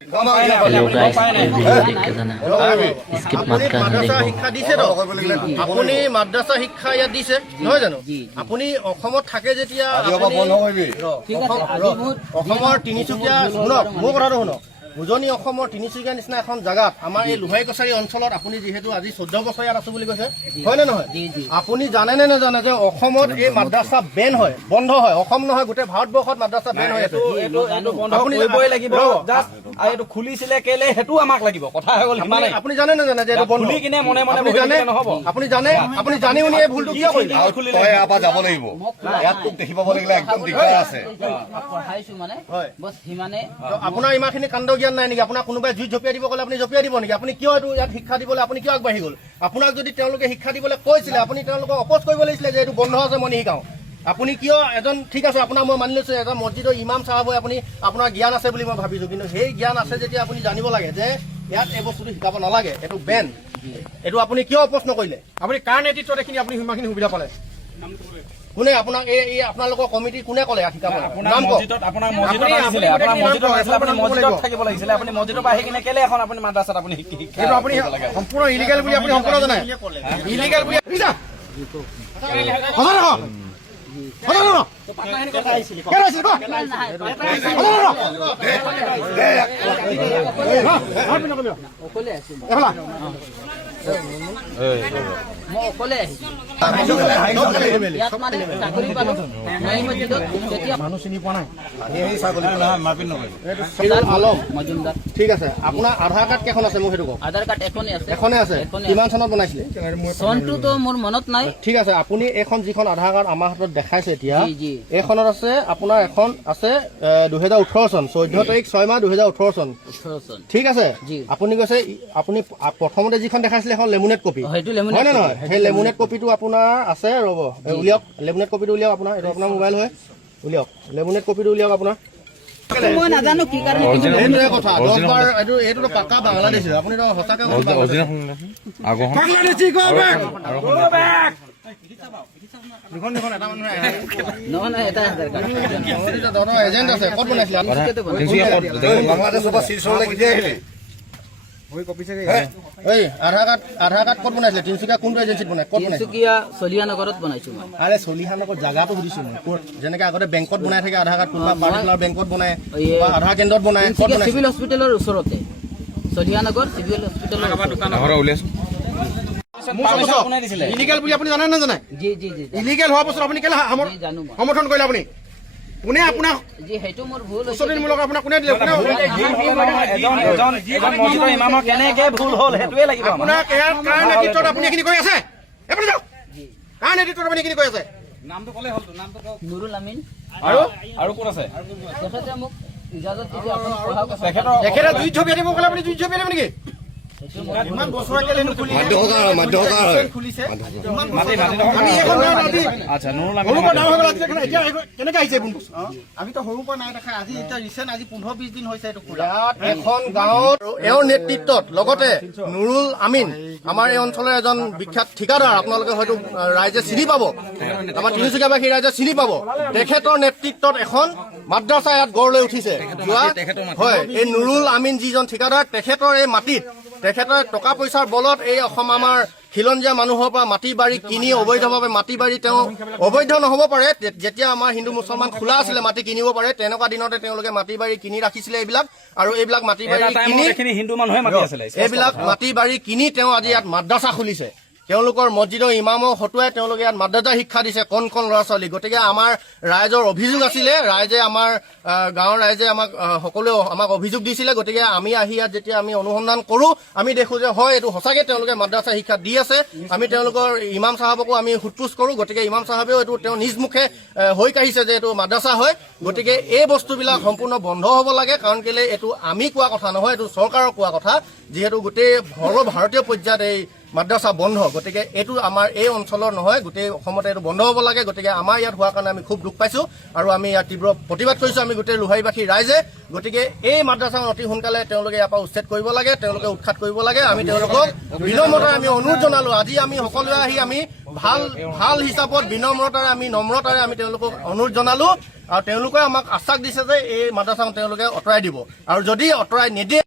Hello guys ये video देख के जाना स्किप मत আপুনি करना মাদ্ৰাছা देखो শিক্ষা দিছে তো আপুনি মাদ্ৰাছা শিক্ষা ইয়াত দিছে নহয় জানো আপুনি অসমত থাকে যেতিয়া আপুনি- অসম- ৰ- অসমৰ তিনিচুকীয়া শুনক মোৰ কথাটো শুনক উজনি অসমৰ তিনিচুকীয়া নিচিনা এখন জাগাত আমাৰ এই লোহাই কছাৰী অঞ্চলত আপুনি যিহেতু আজি চৈধ্য বছৰ ইয়াত আছো বুলি কৈছে হয় নে নহয় আপুনি জানে নে নাজানে যে অসমত এই মাদ্ৰাছা বেন হয় বন্ধ হয় অসম নহয় গোটেই ভাৰতবৰ্ষত মাদ্ৰাছা বেন হৈ আছে খুলিছিলে কেলে সেইটো আমাক লাগিব কথা হৈ গ'ল আপুনি আপুনি জানে নে জানে যে এইটো বন্ধ খুলি কিনে মনে মনে জানে। আপুনি জানে আপুনি জানি শুনি এই ভুলটো কিয় কৰিলে যাব লাগিব ইয়াত দেখি পাব লাগিলে একদম দিগদাৰ আছে মানে হয়। আপোনাৰ ইমানখিনি কাণ্ড জ্ঞান নাই নেকি? আপোনাক কোনোবাই জুইত জঁপিয়াই দিব ক'লে আপুনি জঁপিয়াই দিব নেকি? আপুনি কিয় এইটো ইয়াত শিক্ষা দিবলৈ আপুনি কিয় আগবাঢ়ি গ'ল? আপোনাক যদি তেওঁলোকে শিক্ষা দিবলৈ কৈছিলে আপুনি তেওঁলোকক অপজ কৰিব লাগিছিলে যে এইটো বন্ধ আছে মই নিশিকাওঁ। আপুনি কিয় এজন ঠিক আছে আপোনাক মই মানি লৈছোঁ এজন মছজিদৰ ইমাম চাহাব হৈ আপুনি আপোনাৰ জ্ঞান আছে বুলি মই ভাবিছোঁ। কিন্তু সেই জ্ঞান আছে যেতিয়া আপুনি জানিব লাগে যে ইয়াত এই বস্তুটো শিকাব নালাগে এইটো বেন। এইটো আপুনি কিয় অপজ নকৰিলে? আপুনি কাৰ নেতৃত্বত এইখিনি আপুনি সিমানখিনি সুবিধা পালে? কোনে আপোনাক এই আপোনালোকৰ কমিটি কোনে ক'লে নাম মছজিদত আপোনাৰ মছজিদত আপুনি- আপোনাৰ মছজিদত নাম আনিছিলে আপুনি মছজিদত থাকিব লাগিছিলে আপুনি মছজিদৰ পৰা আহি কিনে কেলে এখন আপুনি মাদ্ৰাছাত আপুনি এইটো আপুনি সম্পূৰ্ণ ইলিগেল বুলি আপুনি সম্পূৰ্ণ ইলিগেল বুলি? সঁচা নহয়? অকলে মানে ঠিক আছে আপোনাৰ আধাৰ কাৰ্ড কেইখন আছে মোক সেইটো কওক আধাৰ এখনেই আছে এখনে আছে কিমান চনত বনাইছিলে চনটোতো মোৰ মনত নাই ঠিক আছে আপুনি এইখন যিখন আধাৰ কাৰ্ড আমাৰ হাতত দেখাইছে এতিয়া। এইখনত আছে আপোনাৰ এখন আছে দুহেজাৰ ওঠৰ চন চৈধ্য তাৰিখ ছয় মাহ দুহেজাৰ ওঠৰ চন ঠিক আছে। আপুনি কৈছে আপুনি প্ৰথমতে যিখন দেখাইছিলে এখন লেমুনেট কপি। হয় নে নহয়? সেই লেমুনেট কপিটো আপোনাৰ আছে ৰ'ব। উলিয়াওক লেমুনেট কপিটো উলিয়াওক আপোনাৰ এইটো আপোনাৰ মোবাইল হয়। উলিয়াওক লেমুনেট কপিটো উলিয়াওক আপোনাৰ। মই নাজানো কি কাৰণে সেইটোৱে কথা দহবাৰ এইটো এইটোতো পাক্কা বাংলাদেশী আপুনিতো সঁচাকৈ বাংলাদেশী। নহয় নহয় এটা এজেণ্ট আছে ক'ত বনাইছিলে? বাংলাদেশৰ পৰা শিলচৰলৈ কেতিয়া আহিলি? যেনেকে আগতে বেংকত বনাই থাকে আধাৰ কাৰ্ড কোনোবা পাৰ্টিকুলাৰ বেংকত বনাই। আধাৰ কেন্দ্ৰত বনাই ক'ত তিনিচুকীয়া বনাইছে? চিভিল হস্পিটেলৰ ওচৰতে। চলিয়া নগৰ চিভিল হস্পিটেলৰ ইলিগেল বুলি আপুনি জানে নে নাজানে? জি জি জি জি। ইলিগেল হোৱাৰ পাছত আপুনি কেলে। সমৰ্থন কৰিলে আপুনি? কোনে আপোনাক জি সেইটো মোৰ ভুল হৈছে উচতনিমূলক আপোনাক কোনে দিলে? কোনে এজন এজন এজন মছজিদৰ ইমামৰ কেনেকে ভুল হ'ল সেইটোৱে লাগিব আমাক। আপোনাক ইয়াৰ কাৰ নেতৃত্বত আপুনি এইখিনি কৰি আছে? কাৰ নেতৃত্বত আপুনি এইখিনি কৰি আছে? নামটো ক'লে হ'ল নামটো কওক। নুৰুল আমিন। আৰু আৰু কোন আছে? তেখেতে মোক ইজাজত দিছে আপুনি পঢ়াওক। তেখেতৰ তেখেতে জুইত ছবিয়াই দিব ক'লে আপুনি জুইত ছবিয়াই দিব নেকি? ইমান বছৰ। খুলিছে? আমি। গাঁৱত আজি সৰুৰ পৰা ডাঙৰ হৈ গ'ল, আমিন আজি এতিয়া এইখন আহিছে এইবোৰ বস্তু? আমিতো সৰুৰ পৰা নাই দেখা। আজি এতিয়া ৰিচেণ্ট আজি পোন্ধৰ বিশ দিন হৈছে এইটো খোলা। এখন গাঁৱত এওঁৰ নেতৃত্বত লগতে নুৰুল আমিন আমাৰ এই অঞ্চলৰ এজন বিখ্যাত ঠিকাদাৰ। আপোনালোকে হয়তো ৰাইজে চিনি পাব। আমাৰ তিনিচুকীয়াবাসী ৰাইজে চিনি পাব। তেখেতৰ নেতৃত্বত এখন মাদ্ৰাছা ইয়াত গঢ় লৈ উঠিছে। যোৱা হয় এই নুৰুল আমিন যিজন ঠিকাদাৰ তেখেতৰ এই মাটিত তেখেতৰ টকা পইচাৰ বলত এই অসম আমাৰ খিলঞ্জীয়া মানুহৰ পৰা মাটি বাৰী কিনি অবৈধভাৱে মাটি বাৰী তেওঁ অবৈধ নহ'ব পাৰে। যেতিয়া আমাৰ হিন্দু মুছলমান খোলা আছিলে মাটি কিনিব পাৰে তেনেকুৱা দিনতে তেওঁলোকে মাটি বাৰী কিনি ৰাখিছিলে এইবিলাক। আৰু এইবিলাক মাটি বাৰী কিনি হিন্দু মানুহে আছিলে। এইবিলাক মাটি বাৰী কিনি তেওঁ আজি ইয়াত মাদ্ৰাছা খুলিছে। তেওঁলোকৰ মছজিদৰ ইমামক হতুৱাই তেওঁলোকে ইয়াত মাদ্ৰাছা শিক্ষা দিছে কণ কণ ল'ৰা ছোৱালী গতিকে আমাৰ ৰাইজৰ অভিযোগ আছিলে ৰাইজে আমাৰ গাঁৱৰ ৰাইজে আমাক সকলোৱে আমাক অভিযোগ দিছিলে গতিকে আমি আহি ইয়াত যেতিয়া আমি অনুসন্ধান কৰোঁ আমি দেখোঁ যে হয় এইটো সঁচাকৈ তেওঁলোকে মাদ্ৰাছা শিক্ষা দি আছে। আমি তেওঁলোকৰ ইমাম চাহাবকো আমি সোধপোছ কৰোঁ গতিকে ইমাম চাহাবেও এইটো তেওঁ নিজ মুখে হৈ কাঢ়িছে যে এইটো মাদ্ৰাছা হয়। গতিকে এই বস্তুবিলাক সম্পূৰ্ণ বন্ধ হ'ব লাগে কাৰণ কেলে এইটো আমি কোৱা কথা নহয় এইটো চৰকাৰৰ কোৱা কথা। যিহেতু গোটেই সৰ্ব ভাৰতীয় পৰ্যায়ত এই মাদ্ৰাছা বন্ধ, গতিকে এইটো আমাৰ এই অঞ্চলৰ নহয়, গোটেই অসমতে এইটো বন্ধ হ'ব লাগে, গতিকে আমাৰ ইয়াত হোৱাৰ কাৰণে আমি খুব দুখ পাইছোঁ আৰু আমি ইয়াত তীব্ৰ প্ৰতিবাদ কৰিছোঁ, আমি গোটেই লোহাৰীবাসী ৰাইজে। গতিকে এই মাদ্ৰাছা অতি সোনকালে তেওঁলোকে ইয়াৰ পৰা উচ্ছেদ কৰিব লাগে, তেওঁলোকে উৎখাত কৰিব লাগে। আমি তেওঁলোকক বিনম্ৰতাৰে আমি অনুৰোধ জনালোঁ। আজি আমি সকলোৱে আহি আমি ভালো ভালো হিচাপত বিনম্ৰতাৰে আমি, নম্ৰতাৰে আমি তেওঁলোকক অনুৰোধ জনালোঁ আৰু তেওঁলোকে আমাক আশ্বাস দিছে যে এই মাদ্ৰাছাখন তেওঁলোকে আঁতৰাই দিব। আৰু যদি আঁতৰাই নিদিয়ে